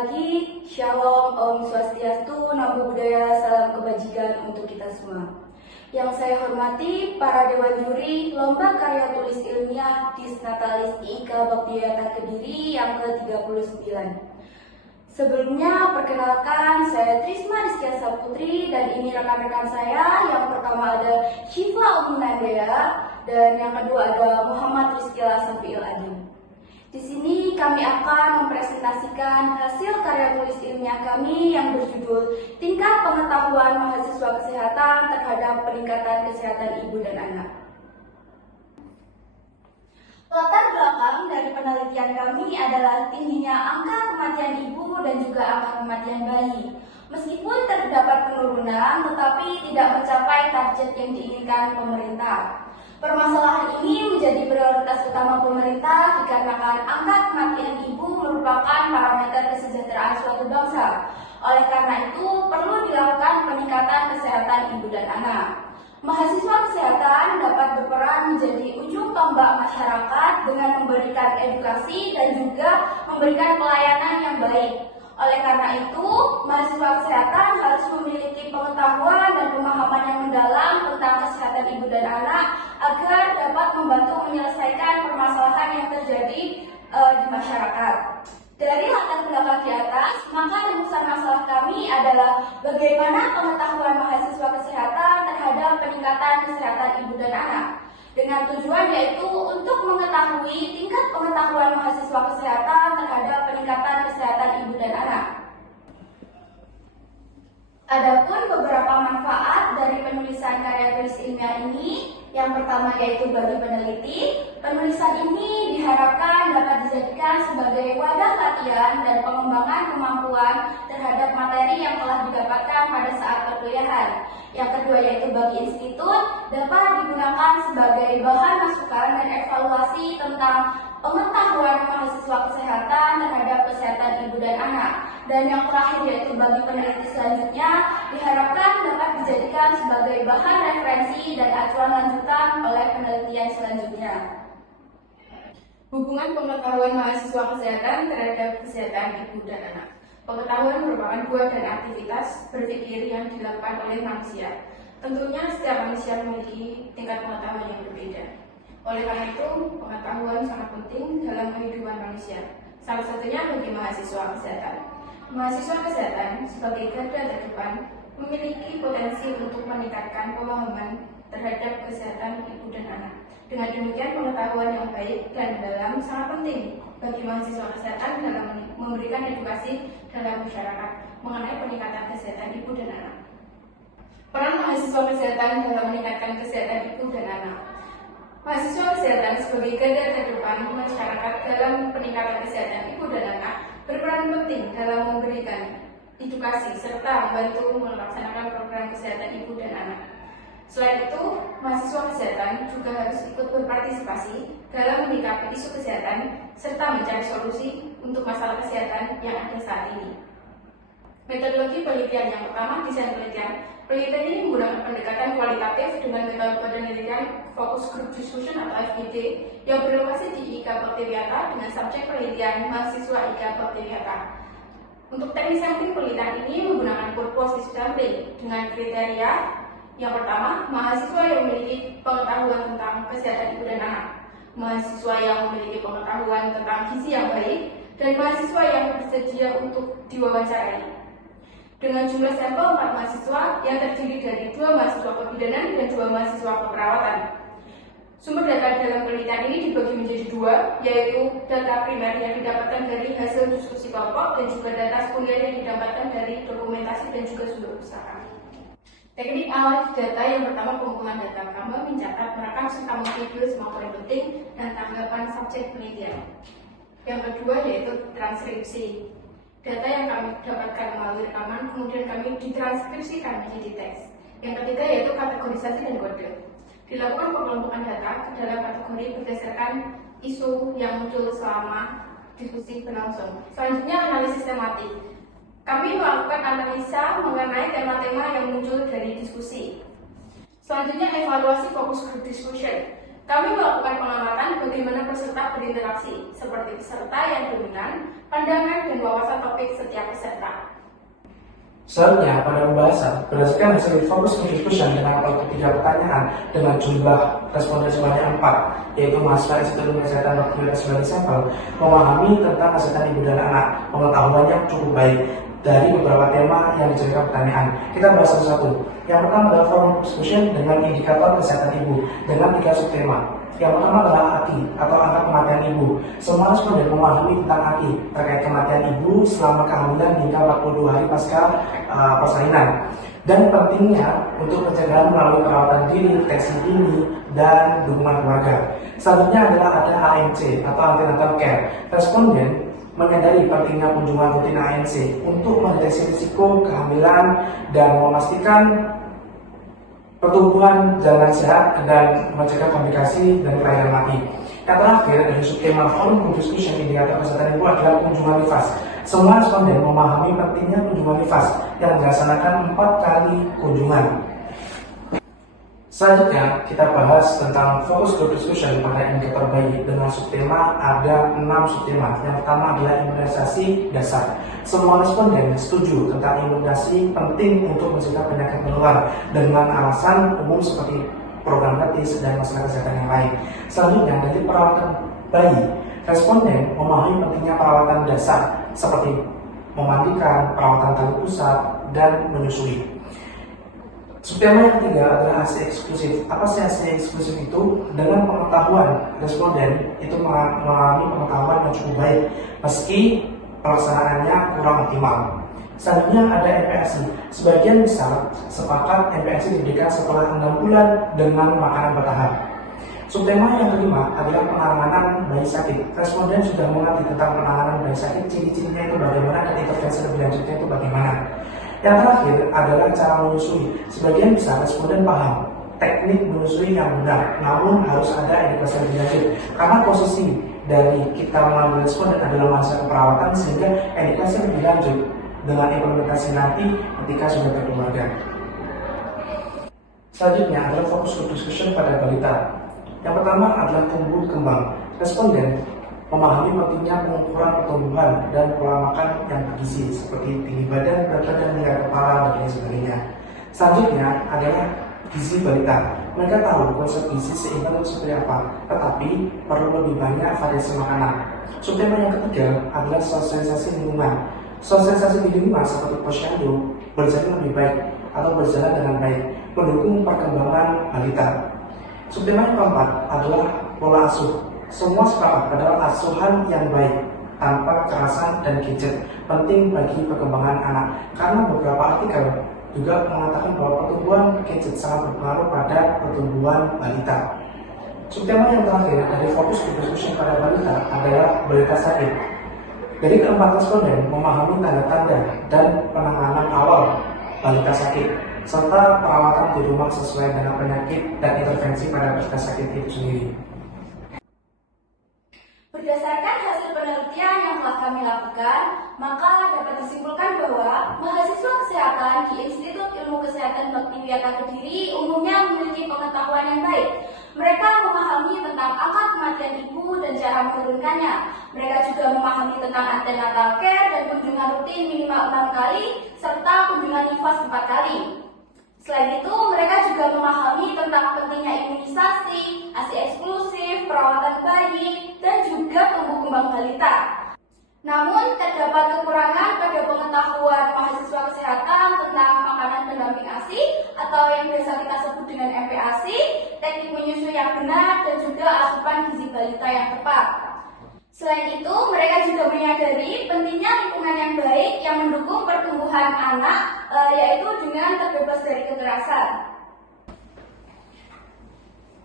pagi, Shalom, Om Swastiastu, Namo Buddhaya, salam kebajikan untuk kita semua. Yang saya hormati para Dewan Juri Lomba Karya Tulis Ilmiah Disnatalis IIK Bhaktivedanta Kediri yang ke-39. Sebelumnya, perkenalkan, saya Trisma Rizkia Saputri dan ini rekan-rekan saya. Yang pertama ada Syifa Umunandea dan yang kedua ada Muhammad Rizkyla Safiul Adim. Di sini kami akan mempresentasikan hasil karya tulis ilmiah kami yang berjudul Tingkat Pengetahuan Mahasiswa Kesehatan Terhadap Peningkatan Kesehatan Ibu dan Anak. Latar belakang dari penelitian kami adalah tingginya angka kematian ibu dan juga angka kematian bayi. Meskipun terdapat penurunan, tetapi tidak mencapai target yang diinginkan pemerintah. Permasalahan ini menjadi prioritas utama pemerintah dikarenakan angka kematian ibu merupakan parameter kesejahteraan suatu bangsa. Oleh karena itu, perlu dilakukan peningkatan kesehatan ibu dan anak. Mahasiswa kesehatan dapat berperan menjadi ujung tombak masyarakat dengan memberikan edukasi dan juga memberikan pelayanan yang baik. Oleh karena itu, mahasiswa kesehatan harus memiliki pengetahuan dan pemahaman yang mendalam tentang kesehatan ibu dan anak agar dapat membantu menyelesaikan permasalahan yang terjadi di masyarakat. Dari latar belakang di atas, maka rumusan masalah kami adalah bagaimana pengetahuan mahasiswa kesehatan terhadap peningkatan kesehatan ibu dan anak. Dengan tujuan yaitu untuk mengetahui tingkat pengetahuan mahasiswa kesehatan terhadap peningkatan kesehatan ibu dan anak. Adapun beberapa manfaat dari penulisan karya tulis ilmiah ini, yang pertama yaitu bagi peneliti, penulisan ini diharapkan dapat dijadikan sebagai wadah latihan dan pengembangan kemampuan terhadap materi yang telah didapatkan pada saat perkuliahan. Yang kedua yaitu bagi institut, dapat digunakan sebagai bahan masukan dan evaluasi tentang pengetahuan mahasiswa kesehatan terhadap kesehatan ibu dan anak. Dan yang terakhir yaitu bagi peneliti selanjutnya, diharapkan dapat dijadikan sebagai bahan referensi dan acuan lanjutan oleh penelitian selanjutnya. Hubungan pengetahuan mahasiswa kesehatan terhadap kesehatan ibu dan anak. Pengetahuan merupakan buah dan aktivitas berpikir yang dilakukan oleh manusia. Tentunya setiap manusia memiliki tingkat pengetahuan yang berbeda. Oleh karena itu, pengetahuan sangat penting dalam kehidupan manusia. Salah satunya bagi mahasiswa kesehatan. Mahasiswa kesehatan sebagai garda terdepan memiliki potensi untuk meningkatkan pemahaman terhadap kesehatan ibu dan anak. Dengan demikian, pengetahuan yang baik dan mendalam sangat penting bagi mahasiswa kesehatan dalam memberikan edukasi dalam masyarakat mengenai peningkatan kesehatan ibu dan anak. Peran mahasiswa kesehatan dalam meningkatkan kesehatan ibu dan anak. Mahasiswa kesehatan sebagai garda terdepan masyarakat dalam peningkatan kesehatan ibu dan anak berperan penting dalam memberikan edukasi serta membantu melaksanakan program kesehatan ibu dan anak. Selain itu, mahasiswa kesehatan juga harus ikut berpartisipasi dalam menyikapi isu kesehatan serta mencari solusi untuk masalah kesehatan yang ada saat ini. Metodologi penelitian yang pertama, desain penelitian. Penelitian ini menggunakan pendekatan kualitatif dengan metode penelitian Focus Group Discussion atau FGD yang berlokasi di IIK Bhaktivedanta dengan subjek penelitian mahasiswa IIK Bhaktivedanta. Untuk teknik sampling penelitian ini menggunakan purpose sampling dengan kriteria yang pertama, mahasiswa yang memiliki pengetahuan tentang kesehatan ibu dan anak, mahasiswa yang memiliki pengetahuan tentang gizi yang baik, dan mahasiswa yang bersedia untuk diwawancarai. Dengan jumlah sampel 4 mahasiswa yang terdiri dari 2 mahasiswa kebidanan dan 2 mahasiswa keperawatan. Sumber data dalam penelitian ini dibagi menjadi 2, yaitu data primer yang didapatkan dari hasil diskusi kelompok dan juga data sekunder yang didapatkan dari dokumentasi dan juga sumber pustaka. Teknik analisis data yang pertama, pengumpulan data. Kami mencatat, merekam, serta mengambil semua poin penting dan tanggapan subjek penelitian. Yang kedua yaitu transkripsi. Data yang kami dapatkan melalui rekaman, kemudian kami ditranskripsikan menjadi teks. Yang ketiga yaitu kategorisasi dan kode. Dilakukan pengelompokan data ke dalam kategori berdasarkan isu yang muncul selama diskusi berlangsung. Selanjutnya analisis tematik. Kami melakukan analisa mengenai tema-tema yang muncul dari diskusi. Selanjutnya evaluasi fokus group discussion. Kami melakukan pengamatan bagaimana peserta berinteraksi, seperti peserta yang dominan, pandangan, dan wawasan topik setiap peserta. Selanjutnya, pada pembahasan, berdasarkan hasil fokus discussion dengan 43 pertanyaan dengan jumlah responden sebanyak 4, yaitu mahasiswa Institut Ilmu Kesehatan Bakti sebagai sampel, memahami tentang kesehatan ibu dan anak, pengetahuannya cukup baik dari beberapa tema yang dijadikan pertanyaan. Kita bahas satu-satu. Yang pertama adalah forum discussion dengan indikator kesehatan ibu dengan 3 subtema. Yang pertama adalah AKI atau angka kematian ibu. Semua responden memahami tentang AKI terkait kematian ibu selama kehamilan hingga 42 hari pasca persalinan. Dan pentingnya untuk pencegahan melalui perawatan diri, deteksi dini, dan dukungan keluarga. Selanjutnya adalah ada ANC atau antenatal care. Responden menyadari pentingnya kunjungan rutin ANC untuk mendeteksi risiko kehamilan dan memastikan pertumbuhan jalan sehat dan mencegah komplikasi dan kelahiran mati. Yang terakhir dari subtema forum discussion indikator kesehatan ibu adalah kunjungan nifas. Semua responden memahami pentingnya kunjungan nifas yang dilaksanakan 4 kali kunjungan. Selanjutnya kita bahas tentang fokus group discussion pada indikator bayi dengan subtema ada 6 subtema. Yang pertama adalah imunisasi dasar. Semua responden setuju tentang imunisasi penting untuk mencegah penyakit menular dengan alasan umum seperti program gratis dan masalah kesehatan yang lain. Selanjutnya dari perawatan bayi, responden memahami pentingnya perawatan dasar seperti memandikan, perawatan tali pusat, dan menyusui. Subtema yang ketiga adalah ASI eksklusif. Apa sih ASI eksklusif itu? Dengan pengetahuan responden itu mengalami pengetahuan yang cukup baik meski pelaksanaannya kurang optimal. Selanjutnya ada MPASI. Sebagian besar sepakat MPASI diberikan setelah 6 bulan dengan makanan bertahap. Subtema yang kelima adalah penanganan bayi sakit. Responden sudah mengerti tentang penanganan bayi sakit, ciri-cirinya itu bagaimana, dan intervensi lebih lanjutnya itu bagaimana. Yang terakhir adalah cara menyusui. Sebagian besar responden paham teknik menyusui yang benar, namun harus ada edukasi lebih lanjut. Karena posisi dari kita mengambil responden adalah masa perawatan, sehingga edukasi lebih lanjut dengan implementasi nanti ketika sudah berkeluarga. Selanjutnya adalah fokus discussion pada balita. Yang pertama adalah tumbuh kembang. Responden memahami pentingnya pengukuran pertumbuhan dan pola makan yang bergizi seperti tinggi badan, berat badan, hingga kepala, dan lain sebagainya. Selanjutnya adalah gizi balita. Mereka tahu konsep gizi seimbang itu seperti apa, tetapi perlu lebih banyak variasi makanan. Subtema yang ketiga adalah sosialisasi lingkungan. Sosialisasi di lingkungan seperti posyandu berjalan lebih baik atau berjalan dengan baik, mendukung perkembangan balita. Subtema yang keempat adalah pola asuh. Semua sepakat adalah asuhan yang baik tanpa kekerasan dan gadget penting bagi perkembangan anak, karena beberapa artikel juga mengatakan bahwa pertumbuhan gadget sangat berpengaruh pada pertumbuhan balita. Subtema yang terakhir dari fokus discussion pada balita adalah balita sakit. Dari keempat responden memahami tanda-tanda dan penanganan awal balita sakit, serta perawatan di rumah sesuai dengan penyakit dan intervensi pada balita sakit itu sendiri. Berdasarkan hasil penelitian yang telah kami lakukan, maka dapat disimpulkan bahwa mahasiswa kesehatan di Institut Ilmu Kesehatan Bakti Wiyata Kediri umumnya memiliki pengetahuan yang baik. Mereka memahami tentang angka kematian ibu dan cara menurunkannya. Mereka juga memahami tentang antenatal care dan kunjungan rutin minimal 6 kali, serta kunjungan nifas 4 kali. Selain itu, mereka juga memahami tentang pentingnya imunisasi, ASI eksklusif, perawatan bayi, dan juga tumbuh kembang balita. Namun, terdapat kekurangan pada pengetahuan mahasiswa kesehatan tentang makanan pendamping ASI atau yang biasa kita sebut dengan MPASI, teknik menyusui yang benar, dan juga asupan gizi balita yang tepat. Selain itu, mereka juga menyadari pentingnya lingkungan yang baik yang mendukung pertumbuhan anak, yaitu dengan terbebas dari kekerasan.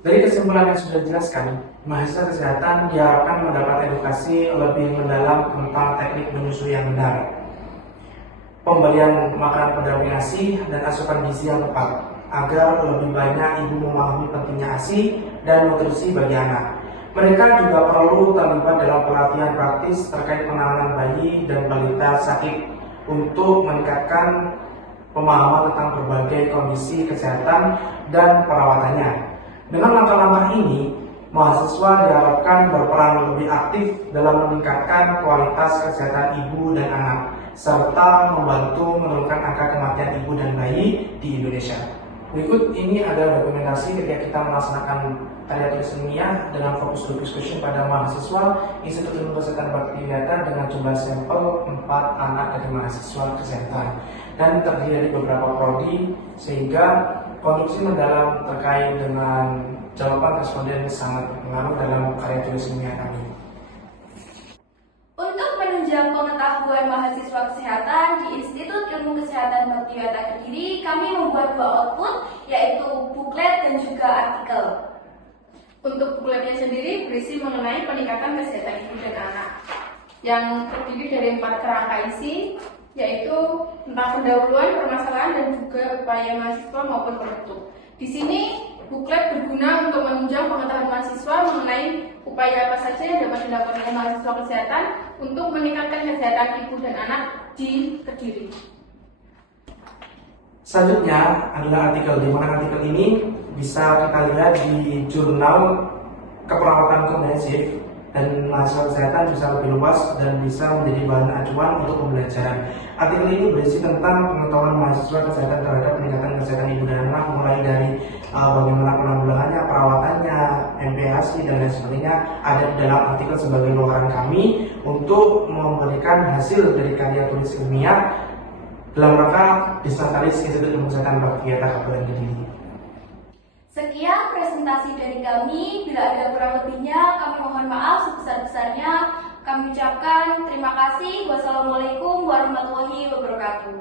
Dari kesimpulan yang sudah dijelaskan, mahasiswa kesehatan diharapkan mendapat edukasi lebih mendalam tentang teknik menyusui yang benar, pemberian makanan pendamping ASI, dan asupan gizi yang tepat, agar lebih banyak ibu memahami pentingnya ASI dan nutrisi bagi anak. Mereka juga perlu terlibat dalam pelatihan praktis terkait penanganan bayi dan balita sakit untuk meningkatkan pemahaman tentang berbagai kondisi kesehatan dan perawatannya. Dengan langkah-langkah ini, Mahasiswa diharapkan berperan lebih aktif dalam meningkatkan kualitas kesehatan ibu dan anak, serta membantu menurunkan angka kematian ibu dan bayi di Indonesia. Berikut ini ada dokumentasi ketika kita melaksanakan karya tulis ilmiah dengan fokus group discussion pada mahasiswa Institut Ilmu Kesehatan Baktiwiyata dengan jumlah sampel 4 anak dari mahasiswa kesehatan dan terdiri dari beberapa prodi, sehingga konstruksi mendalam terkait dengan jawaban responden sangat berpengaruh dalam karya tulis ilmiah kami. Untuk menunjang pengetahuan mahasiswa kesehatan di Institut Ilmu Kesehatan Baktiwiyata Kediri, kami membuat 2 output, yaitu buklet dan juga artikel. Untuk bukletnya sendiri berisi mengenai peningkatan kesehatan ibu dan anak, yang terdiri dari 4 kerangka isi, yaitu tentang pendahuluan, permasalahan, dan juga upaya mahasiswa maupun penutup. Di sini buklet berguna untuk menunjang pengetahuan mahasiswa mengenai upaya apa saja yang dapat dilakukan oleh mahasiswa kesehatan untuk meningkatkan kesehatan ibu dan anak di Kediri. Selanjutnya adalah artikel, di mana artikel ini bisa kita lihat di jurnal keperawatan komprehensif, dan mahasiswa kesehatan bisa lebih luas dan bisa menjadi bahan acuan untuk pembelajaran. Artikel ini berisi tentang pengetahuan mahasiswa kesehatan terhadap peningkatan kesehatan ibu dan anak, mulai dari bagaimana penanggulangannya, perawatannya, MPASI, dan lain sebagainya, ada di dalam artikel sebagai luaran kami untuk memberikan hasil dari karya tulis ilmiah dalam rangka Disnatalis Institut Ilmu Kesehatan Baktiwiyata Kabupaten Kediri. Sekian presentasi dari kami. Bila ada kurang lebihnya, kami mohon maaf sebesar-besarnya. Kami ucapkan terima kasih. Wassalamualaikum warahmatullahi wabarakatuh.